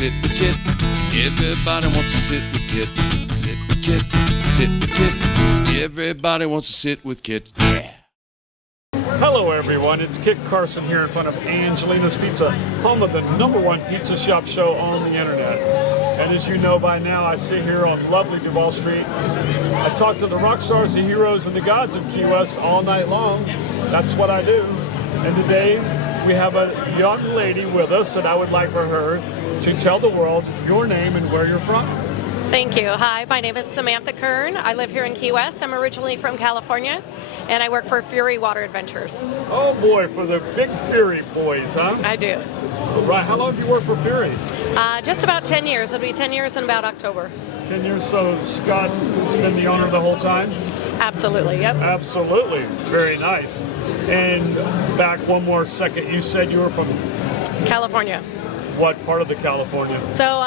sit with Kit. Everybody wants to sit with Kit. Sit with Kit. Sit with Kit. Everybody wants to sit with Kit. Yeah. Hello everyone, it's Kit Carson here in front of Angelina's Pizza, home of the #1 pizza shop show on the internet. And as you know by now, I sit here on lovely Duval Street. I talk to the rock stars, the heroes, and the gods of Key West all night long. That's what I do. And today we have a young lady with us, and I would like for her to tell the world your name and where you're from. Thank you. Hi, my name is Samantha Kern. I live here in Key West. I'm originally from California, and I work for Fury Water Adventures. Oh boy, for the big Fury boys, huh? I do. Right, how long have you worked for Fury? Just about 10 years. It'll be 10 years in about October. 10 years, so Scott has been the owner the whole time? Absolutely, yep. Absolutely, very nice. And back one more second, you said you were from California. what part of the California? So,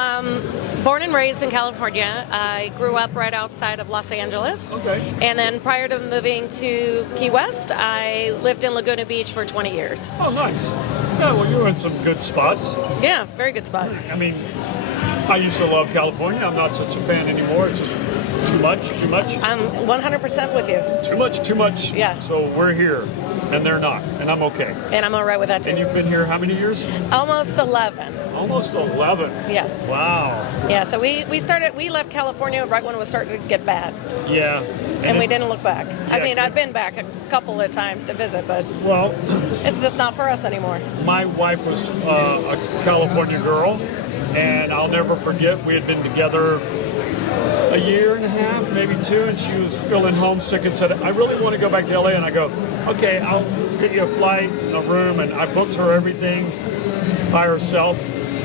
born and raised in California. I grew up right outside of Los Angeles. Okay. And then prior to moving to Key West, I lived in Laguna Beach for 20 years. Oh, nice. Yeah, well, you were in some good spots. Yeah, very good spots. I mean, I used to love California. I'm not such a fan anymore. It's just too much. I'm 100% with you. Too much. Yeah. So we're here, and they're not, and I'm okay. And I'm all right with that, too. And you've been here how many years? Almost 11. Almost 11. Yes. Wow. Yeah, so we left California right when it was starting to get bad. Yeah. And we didn't look back. I Yeah. mean, I've been back a couple of times to visit, but Well, it's just not for us anymore. my wife was a California girl, and I'll never forget, we had been together a year and a half, maybe 2, and she was feeling homesick and said, I really want to go back to LA. And I go, okay, I'll get you a flight and a room, and I booked her everything by herself.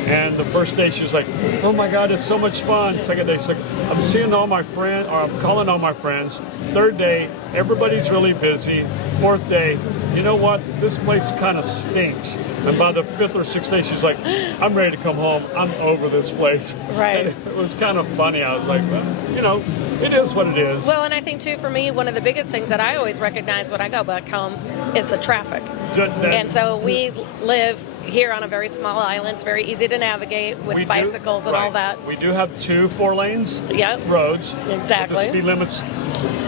And the first day she was like, oh my God, it's so much fun. Second day, she's like, I'm seeing all my friends, or I'm calling all my friends. Third day, everybody's really busy. Fourth day, you know what? This place kind of stinks. And by the 5th or 6th day, she's like, I'm ready to come home. I'm over this place. Right. And it was kind of funny. I was like, well, you know, it is what it is. Well, and I think, too, for me, one of the biggest things that I always recognize when I go back home is the traffic. And so we live here on a very small island. It's very easy to navigate with bicycles and all that. We do have 2 4-lanes Yep. roads. Exactly. The speed limit's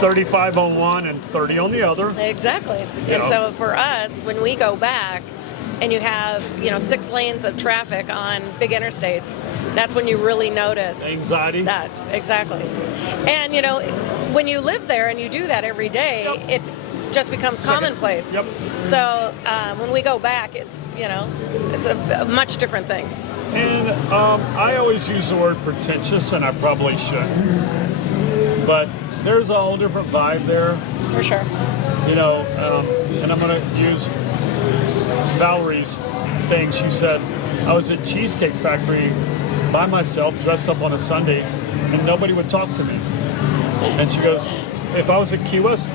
35 on one and 30 on the other. Exactly. You And know. so for us, when we go back and you have, 6 lanes of traffic on big interstates, that's when you really notice Anxiety. that. Exactly. And, when you live there and you do that every day, it just becomes commonplace. Yep. So when we go back, it's a much different thing. And I always use the word pretentious, and I probably shouldn't. But there's a whole different vibe there. For sure. And I'm going to use Valerie's thing. She said, I was at Cheesecake Factory by myself, dressed up on a Sunday, and nobody would talk to me. And she goes, if I was at Key West,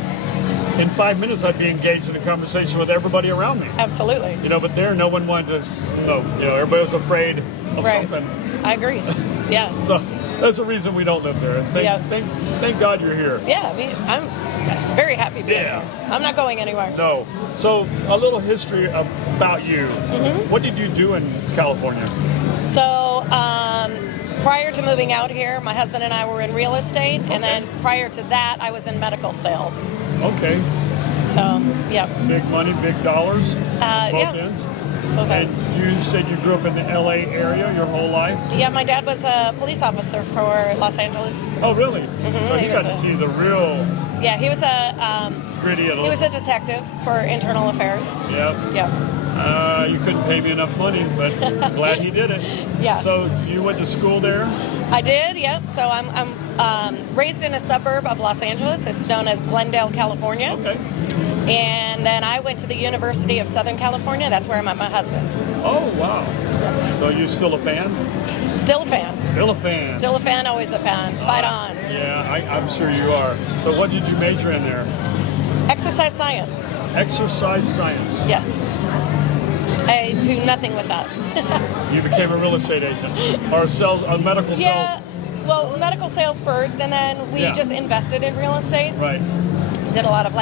in 5 minutes I'd be engaged in a conversation with everybody around me. Absolutely. But there no one wanted to know. Everybody was afraid of something. I agree. Yeah. So that's the reason we don't live there. And thank God you're here. Yeah, I'm very happy being here. I'm not going anywhere. No. So a little history about you. Mm-hmm. What did you do in California? So prior to moving out here, my husband and I were in real estate, and then prior to that, I was in medical sales. Okay. So, yeah. Big money, big dollars. Both ends. Both And ends. you said you grew up in the LA area your whole life? Yeah, my dad was a police officer for Los Angeles. Oh, really? Mm-hmm. So you got to see the real Yeah, he was a gritty. he was a detective for internal affairs. Yeah. Yeah. You couldn't pay me enough money, but glad he did it. Yeah. So you went to school there? I did, yep. So I'm raised in a suburb of Los Angeles. It's known as Glendale, California. Okay. And then I went to the University of Southern California. That's where I met my husband. Oh, wow. So you still a fan? Still a fan. Still a fan. Still a fan, always a fan. Fight on. Yeah, I'm sure you are. So what did you major in there? Exercise science. Exercise science. Yes. I do nothing with that. You became a real estate agent or a medical Yeah. sales. Well, medical sales first, and then we just invested in real estate. Right. Did a lot of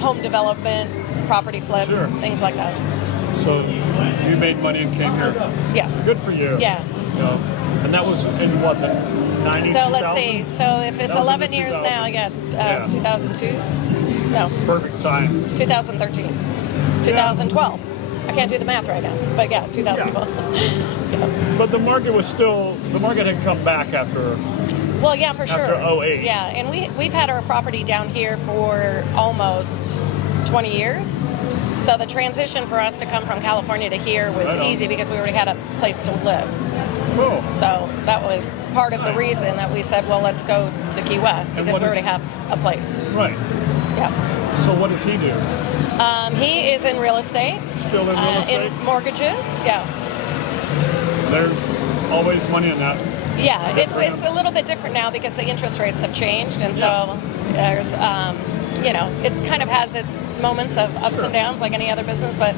home development, property flips, Sure. things like that. So you made money and came here. Yes. Good for you. Yeah. you know, and that was in what, the 90s? So let's see. So if it's 11 years now, 2002. No. Perfect time. 2013. 2012. I can't do the math right now, but 2012. Yeah. But the market had come back after. Well, yeah, for sure. After 08. Yeah, and we've had our property down here for almost 20 years. So the transition for us to come from California to here was easy because we already had a place to live. Cool. So that was part of the reason that we said, well, let's go to Key West because we already have a place. Right. Yeah. So what does he do? He is in real estate. Still in real estate? In mortgages, yeah. There's always money in that. Yeah, it's a little bit different now because the interest rates have changed, and so there's, it kind of has its moments of ups and downs like any other business, but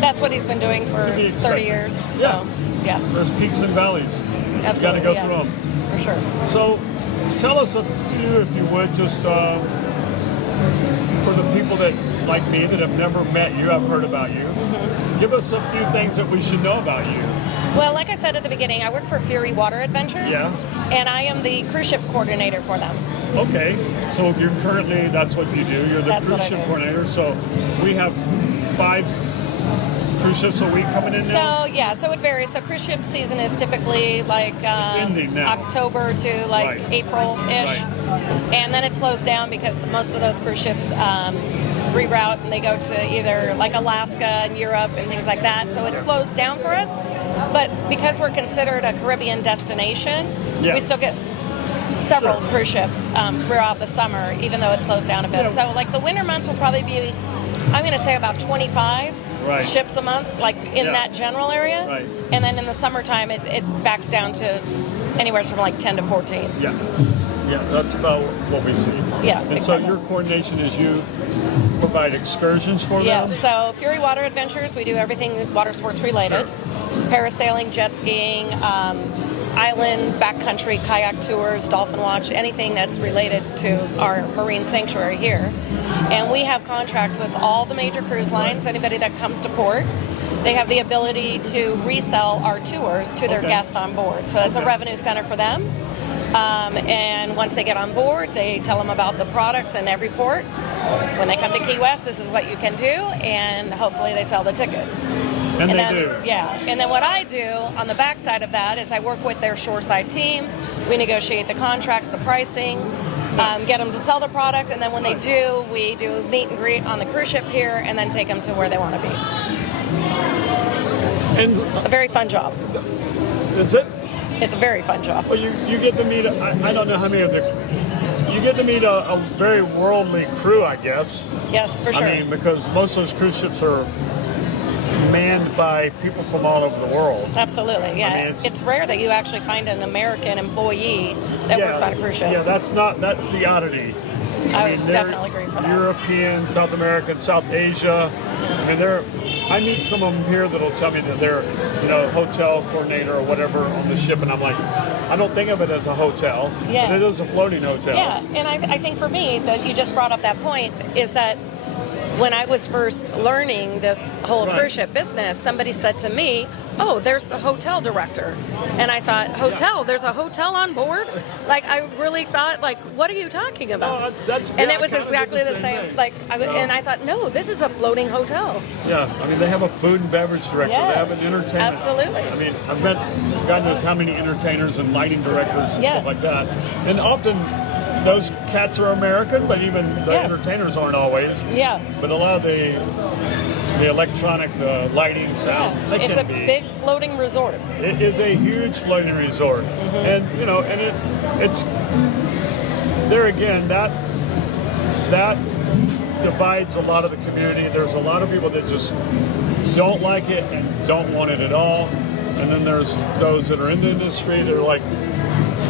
that's what he's been doing for 30 years. So, yeah. There's peaks and valleys. Absolutely. You got to go through them. For sure. So, tell us a few, if you would, just for the people that, like me, that have never met you, have heard about you. Mm-hmm. Give us a few things that we should know about you. Well, like I said at the beginning, I work for Fury Water Adventures, and I am the cruise ship coordinator for them. Okay, so you're currently, that's what you do, you're the cruise ship coordinator, so we have 5 cruise ships a week coming in now? So it varies. So cruise ship season is typically like it's ending now. October to like April-ish, and then it slows down because most of those cruise ships reroute and they go to either like Alaska and Europe and things like that, so it slows down for us. But because we're considered a Caribbean destination, we still get several cruise ships throughout the summer, even though it slows down a bit. So like the winter months will probably be, I'm going to say about 25 ships a month, like in that general area. Right. And then in the summertime, it backs down to anywhere from like 10 to 14. Yeah, that's about what we see. Yeah, and so your coordination is you provide excursions for them? Yeah, so Fury Water Adventures, we do everything water sports related. Parasailing, jet skiing, island, backcountry, kayak tours, dolphin watch, anything that's related to our marine sanctuary here. And we have contracts with all the major cruise lines. Anybody that comes to port, they have the ability to resell our tours to their guests on board. So it's a revenue center for them. And once they get on board, they tell them about the products in every port. When they come to Key West, this is what you can do, and hopefully they sell the ticket. And they do. Yeah. And then what I do on the backside of that is I work with their shoreside team. We negotiate the contracts, the pricing, get them to sell the product, and then when they do, we do meet and greet on the cruise ship here and then take them to where they want to be. And it's a very fun job. Is it? It's a very fun job. Well, you get to meet, I don't know how many of you get to meet a very worldly crew, I guess. Yes, for sure. I mean, because most of those cruise ships are manned by people from all over the world. Absolutely, yeah. I mean, it's rare that you actually find an American employee that works on a cruise ship. Yeah, that's the oddity. I would definitely agree for that. European, South American, South Asia. I mean, I meet some of them here that'll tell me that they're, hotel coordinator or whatever on the ship, and I'm like, I don't think of it as a hotel, but it is a floating hotel. Yeah, and I think for me, that you just brought up that point, is that when I was first learning this whole cruise ship business, somebody said to me, "Oh, there's the hotel director." And I thought, hotel? There's a hotel on board? Like, I really thought, like, what are you talking about? And it was exactly the same. Like, and I thought, no, this is a floating hotel. Yeah, I mean, they have a food and beverage director. Yes, they have an entertainment. Absolutely. I mean, I've met God knows how many entertainers and lighting directors and stuff like that. And often those cats are American, but even the entertainers aren't always. Yeah. But a lot of the electronic, lighting, sound, it's a big floating resort. It is a huge floating resort. And, and it's, there again, that divides a lot of the community. There's a lot of people that just don't like it and don't want it at all. And then there's those that are in the industry that are like,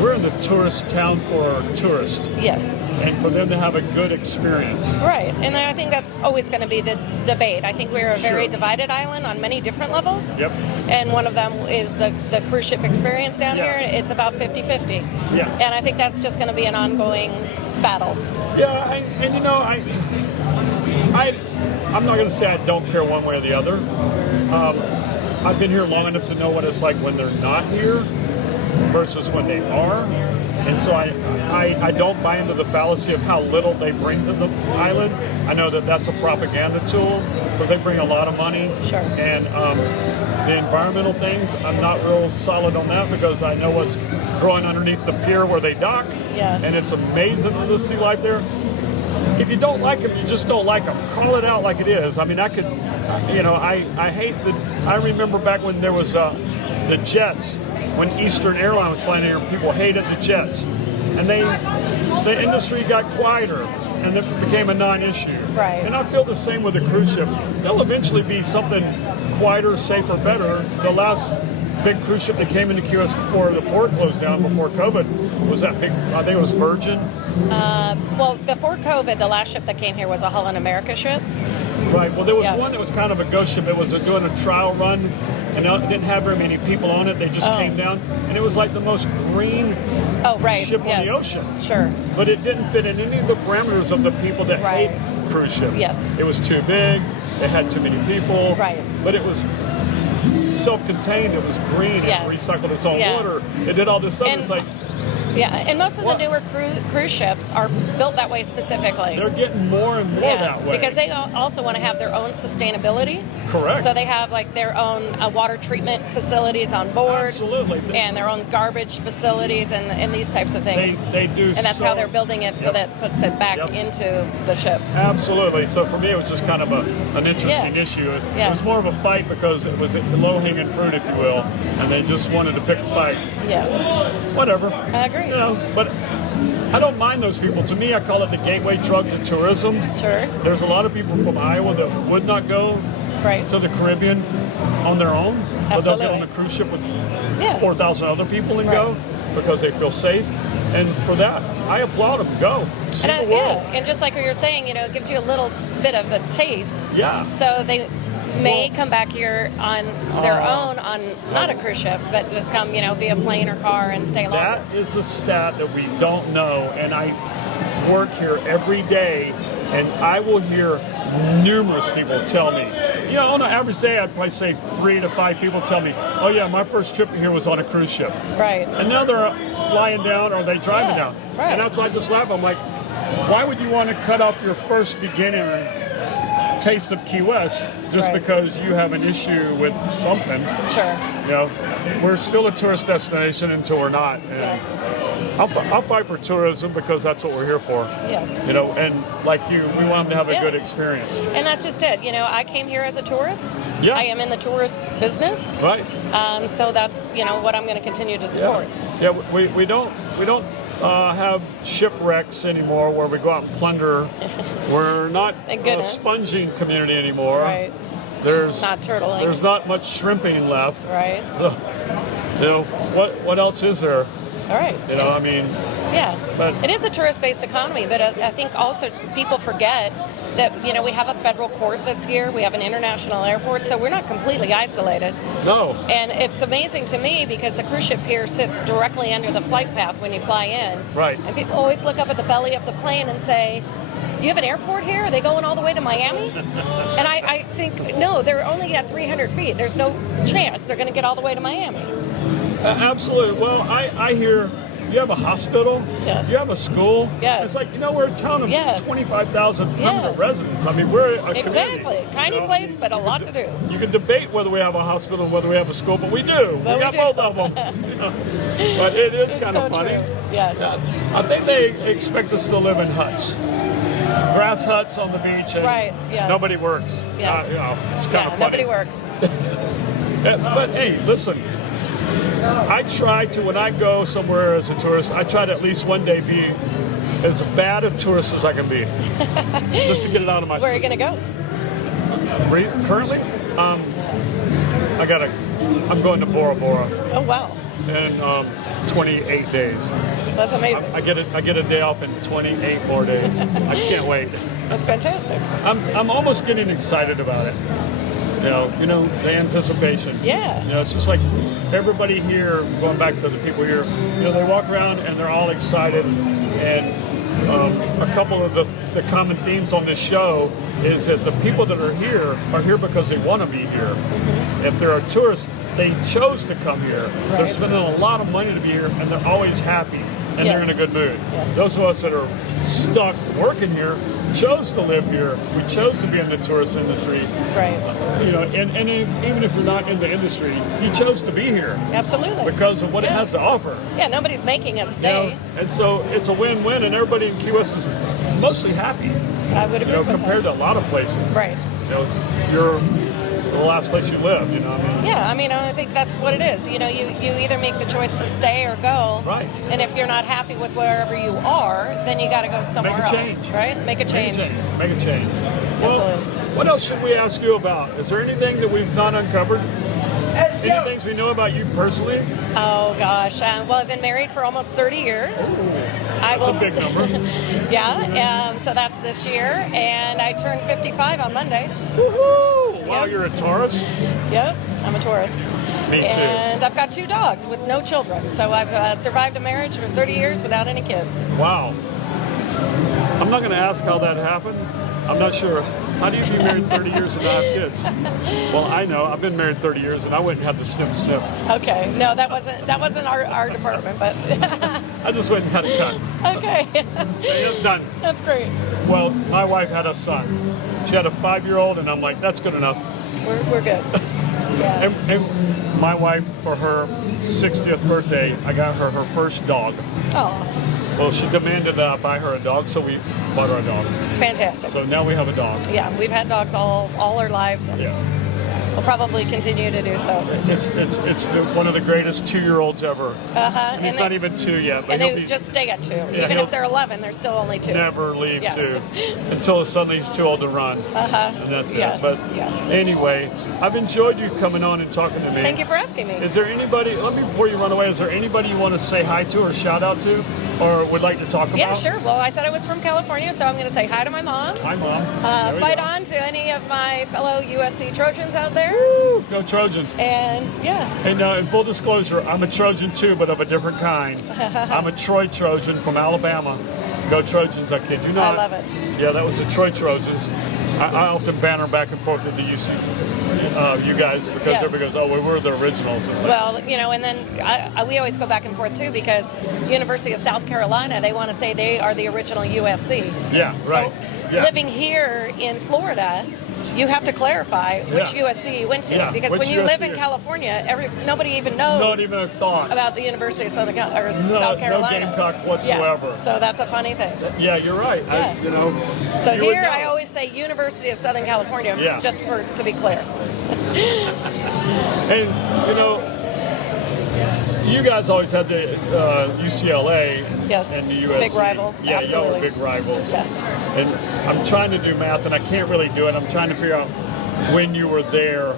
we're in the tourist town for tourists. Yes. And for them to have a good experience. Right. And I think that's always going to be the debate. I think we're a very divided island on many different levels. Yep. And one of them is the cruise ship experience down here. It's about 50-50. Yeah. And I think that's just going to be an ongoing battle. Yeah. I'm not going to say I don't care one way or the other. I've been here long enough to know what it's like when they're not here. versus when they are. And so I don't buy into the fallacy of how little they bring to the island. I know that that's a propaganda tool because they bring a lot of money. Sure. And the environmental things, I'm not real solid on that because I know what's growing underneath the pier where they dock. Yes. And it's amazing to see life there. If you don't like them, you just don't like them. Call it out like it is. I mean, I could, you know, I hate I remember back when there was the jets, when Eastern Airlines was flying here, people hated the jets. And the industry got quieter and it became a non-issue. Right. And I feel the same with the cruise ship. There'll eventually be something quieter, safer, better. The last big cruise ship that came into QS before the port closed down before COVID was that big, I think it was Virgin. Well, before COVID, the last ship that came here was a Holland America ship. Right. Well, there was Yeah. one that was kind of a ghost ship. It was doing a trial run, and it didn't have very many people on it. They just came down, and it was like the most green ship on the ocean. Sure. But it didn't fit in any of the parameters of the people that Right. hate cruise ships. Yes. It was too big. It had too many people. Right. But it was self-contained. It was green. Yes. It recycled its own Yeah. water. It did all this stuff. And- It's like Yeah, and most of the newer cruise ships are built that way specifically. they're getting more and more that way. Because they also want to have their own sustainability. Correct. So they have like their own water treatment facilities on board. Absolutely. And their own garbage facilities and these types of things. They do. And that's how they're building it so that puts it back into the ship. Absolutely. So for me, it was just kind of an interesting issue. It was more of a fight because it was a low-hanging fruit, if you will, and they just wanted to pick a fight. Yes. Whatever. I agree. You know, but I don't mind those people. To me, I call it the gateway drug to tourism. Sure. There's a lot of people from Iowa that would not go to the Caribbean on their own, but they'll get on a cruise ship with 4,000 other people and go because they feel safe. And for that, I applaud them. Go. See the world. Yeah, and just like what you're saying, you know, it gives you a little bit of a taste. Yeah. So they may come back here on their own on not a cruise ship, but just come, you know, via plane or car and stay longer. That is a stat that we don't know, and I work here every day, and I will hear numerous people tell me, you know, on an average day, I'd probably say 3 to 5 people tell me, oh yeah, my first trip here was on a cruise ship. Right. And now they're flying down or they driving down. Right. And that's why I just laugh. I'm like, why would you want to cut off your first beginning taste of Key West just because you have an issue with something? Sure. You know, we're still a tourist destination until we're not. And I'll fight for tourism because that's what we're here for. Yes. You know, and like you, we want them to have a good experience. And that's just it. You know, I came here as a tourist. Yeah. I am in the tourist business. Right. So that's, you know, what I'm going to continue to support. Yeah, we don't have shipwrecks anymore where we go out and plunder. We're not a sponging community anymore. Right. There's not turtling. There's not much shrimping left. Right. So, you know, what else is there? All right. You know, I mean. Yeah. But it is a tourist-based economy, but I think also people forget that, you know, we have a federal court that's here. We have an international airport, so we're not completely isolated. No. And it's amazing to me because the cruise ship pier sits directly under the flight path when you fly in. Right. And people always look up at the belly of the plane and say, you have an airport here? Are they going all the way to Miami? And I think, no, they're only at 300 feet. There's no chance they're going to get all the way to Miami. Absolutely. Well, I hear you have a hospital. Yes. You have a school. Yes. It's like, you know, we're a town of 25,000 permanent residents. I mean, we're a community. Exactly. Tiny place, but a lot to do. You can debate whether we have a hospital and whether we have a school, but we do. But we got both of them. But it is kind of funny. True. Yes. I think they expect us to live in huts. Grass huts on the beach. And yes. Nobody works. Yes. You know, it's kind of funny. Nobody works. But hey, listen. I try to, when I go somewhere as a tourist, I try to at least one day be as bad a tourist as I can be. Just to get it out of my Where system. are you going to go? Currently, I'm going to Bora Bora. Oh, wow. In 28 days. That's amazing. I get a day off in 28 more days. I can't wait. That's fantastic. I'm almost getting excited about it. You know, the anticipation. Yeah. You know, it's just like everybody here, going back to the people here, you know, they walk around and they're all excited. And a couple of the common themes on this show is that the people that are here because they want to be here. Mm-hmm. If there are tourists, they chose to come here. Right. They're spending a lot of money to be here, and they're always happy, and they're in a good mood. Yes. Those of us that are stuck working here chose to live here. We chose to be in the tourist industry. Right. You know, and even if you're not in the industry, you chose to be here Absolutely. because of what it has to offer. Yeah, nobody's making us You stay. know, and so it's a win-win, and everybody in Key West is mostly happy. I would agree with Compared to a lot of places. Right. You know, you're the last place you live. You know what I mean? Yeah, I mean, I think that's what it is. You know, you either make the choice to stay or go. Right. And if you're not happy with wherever you are, then you got to go somewhere Make a change. else, right? Make a change. Make a change. Well, Absolutely. what else should we ask you about? Is there anything that we've not uncovered? Any things we know about you personally? Oh gosh. Well, I've been married for almost 30 years. That's a big number. Yeah. So that's this year, and I turned 55 on Monday. Woohoo! Wow, Yep. you're a Taurus? Yep. I'm a Taurus. Me too. And I've got 2 dogs with no children. So I've survived a marriage for 30 years without any kids. Wow. I'm not going to ask how that happened. I'm not sure. How do you be married 30 years and not have kids? Well, I know. I've been married 30 years, and I went and had the snip. Okay. No, that wasn't our department, but I just went and had a cut. okay. Yeah, done. That's great. Well, my wife had a son. She had a 5-year-old, and I'm like, that's good enough. We're good. Yeah. And my wife, for her 60th birthday, I got her first dog. Oh, Well, she demanded that I buy her a dog, so we bought her a dog. fantastic. So now we have a dog. Yeah, we've had dogs all our lives, and Yeah. we'll probably continue to do so. It's one of the greatest 2-year-olds ever. Uh-huh. And he's not even 2 yet, but And he'll they be just stay at 2. Even he'll if they're 11, they're still only 2. never leave Yeah. 2 until suddenly he's too old to run. Uh-huh. And that's Yes. it. But Yeah. anyway, I've enjoyed you coming on and talking to me. Thank you for asking me. Is there anybody, before you run away, is there anybody you want to say hi to or shout out to or would like to talk about? Yeah, sure. Well, I said I was from California, so I'm going to say hi to my mom. Hi, Mom. There we Fight go. on to any of my fellow USC Trojans out there. Woo! Go Trojans. And yeah, And in full disclosure, I'm a Trojan too, but of a different kind. I'm a Troy Trojan from Alabama. Go Trojans, I kid you not. I love it. Yeah, that was the Troy Trojans. I often banter back and forth with the you guys because Yeah. everybody goes, oh, we were the originals. And like, well, you know, and then we always go back and forth too because University of South Carolina, they want to say they are the original USC. yeah, right. So yeah. living here in Florida, you have to clarify which Yeah. USC you went to Yeah, because which when you live USC in California, nobody even knows Not even a thought. about the University of South No Carolina. Gamecock whatsoever. Yeah. So that's a funny thing. Yeah, you're right. Yeah. So you would here I know. always say University of Southern California, Yeah. just to be clear. And, you guys always had the UCLA Yes. and the USC. Big rival. Yeah, y'all were Absolutely. big rivals. Yes. And I'm trying to do math, and I can't really do it. I'm trying to figure out when you were there,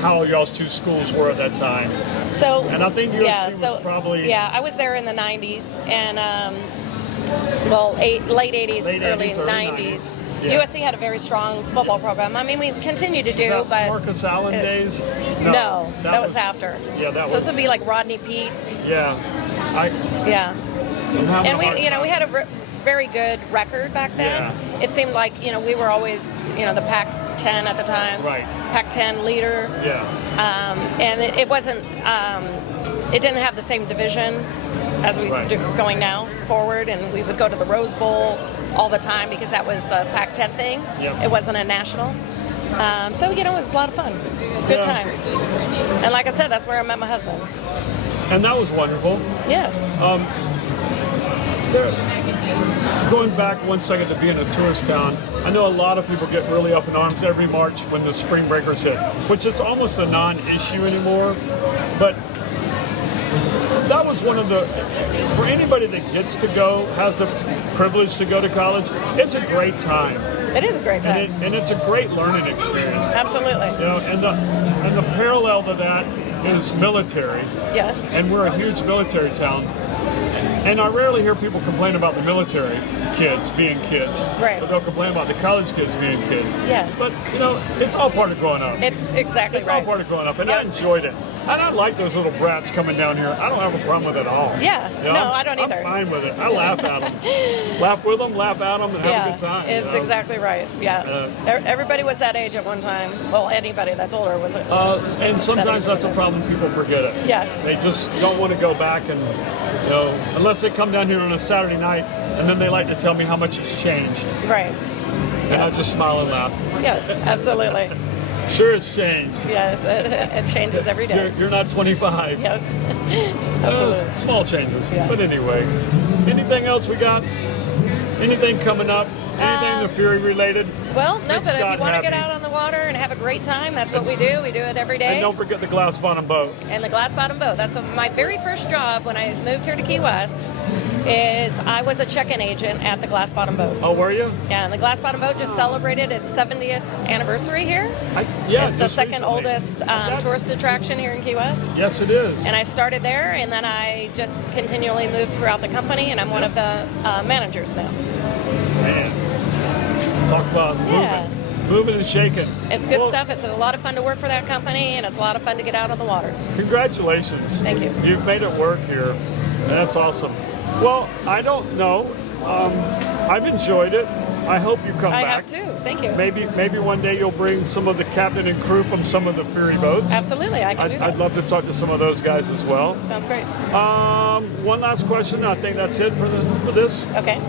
how y'all's 2 schools were at that time. So And I think USC was probably... Yeah, I was there in the 90s and late 80s, Late early 80s, early 90s. Yeah. USC had a very strong football program. I mean, we continue to do, Is that but Marcus Allen days? no, that was after. Yeah, that so was... this would be like Rodney Pete. Yeah. Yeah. I'm having And a hard we time. had a very good record back then. Yeah. It seemed like, we were always, the Pac-10 at the time. Right. Pac-10 leader. Yeah. And it wasn't, it didn't have the same division as we Right. do going now forward. And we would go to the Rose Bowl all the time because that was the Pac-10 thing. Yep. It wasn't a national. So, it was a lot of fun. Good Yeah. times. And like I said, that's where I met my husband. And that was wonderful. Yeah. Going back 1 second to being a tourist town, I know a lot of people get really up in arms every March when the spring breakers hit, which is almost a non-issue anymore. But that was one of for anybody that gets to go, has the privilege to go to college, it's a great time. It is a great time. And it's a great learning experience. Absolutely. And the parallel to that is military. Yes. And we're a huge military town. And I rarely hear people complain about the military kids being kids. Right. But they'll complain about the college kids being kids. Yeah. But, it's all part of growing up. It's exactly It's right. all part of growing up. And Yep. I enjoyed it. And I like those little brats coming down here. I don't have a problem with it at all. Yeah. You know, No, I don't either. I'm fine with it. I laugh at them. Laugh with them, laugh at them, and have a good time. It's exactly right. Yeah. Everybody was that age at one time. Well, anybody that's older was it. And sometimes that's a problem. People forget it. Yeah. They just don't want to go back and, you know, unless they come down here on a Saturday night, and then they like to tell me how much it's changed. Right. And I just smile and laugh. Yes, absolutely. Sure, it's changed. Yes, it changes every day. You're not 25. Yep. Absolutely. Small changes. Yeah. But anyway, anything else we got? Anything coming up? Anything the Fury related? Well, no, Make but if Scott you want to get happy. out on the water and have a great time, that's what we do. We do it every day. And don't forget the glass bottom boat. And the glass bottom boat. That's my very first job when I moved here to Key West. Is I was a check-in agent at the glass bottom boat. Oh, were you? Yeah, and the glass bottom boat just celebrated its 70th anniversary here. Yeah, It's the just second recently. oldest tourist attraction here in Key West. Yes, it is. And I started there, and then I just continually moved throughout the company, and I'm one of the managers now. Man, talk about moving and shaking. It's good Well, stuff. It's a lot of fun to work for that company, and it's a lot of fun to get out on the water. Congratulations. Thank you. You've made it work here. That's awesome. Well, I don't know. I've enjoyed it. I hope you come I back. have too. Thank you. Maybe one day you'll bring some of the captain and crew from some of the Fury boats. Absolutely, I can do that. I'd love to talk to some of those guys as well. Sounds great. One last question. I think that's it for this. Okay.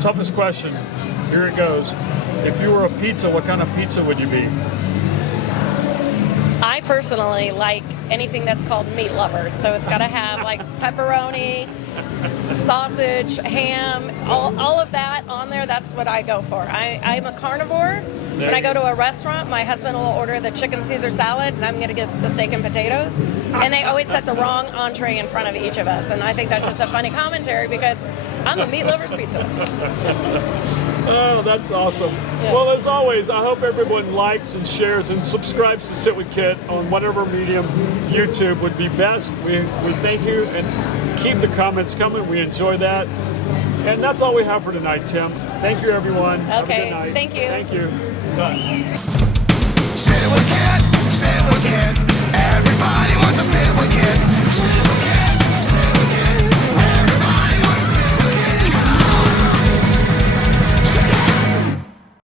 Toughest question. Here it goes. If you were a pizza, what kind of pizza would you be? I personally like anything that's called meat lovers. So it's got to have like pepperoni, sausage, ham, all of that on there. That's what I go for. I'm a carnivore. When I go to a restaurant, my husband will order the chicken Caesar salad, and I'm going to get the steak and potatoes. And they always set the wrong entree in front of each of us. And I think that's just a funny commentary because I'm a meat lover's pizza. Oh, that's awesome. Yeah. Well, as always, I hope everyone likes and shares and subscribes to Sit with Kit on whatever medium YouTube would be best. We thank you and keep the comments coming. We enjoy that. And that's all we have for tonight, Tim. Thank you, everyone. Have a Okay, good night. thank you. Thank you. Bye. Sit with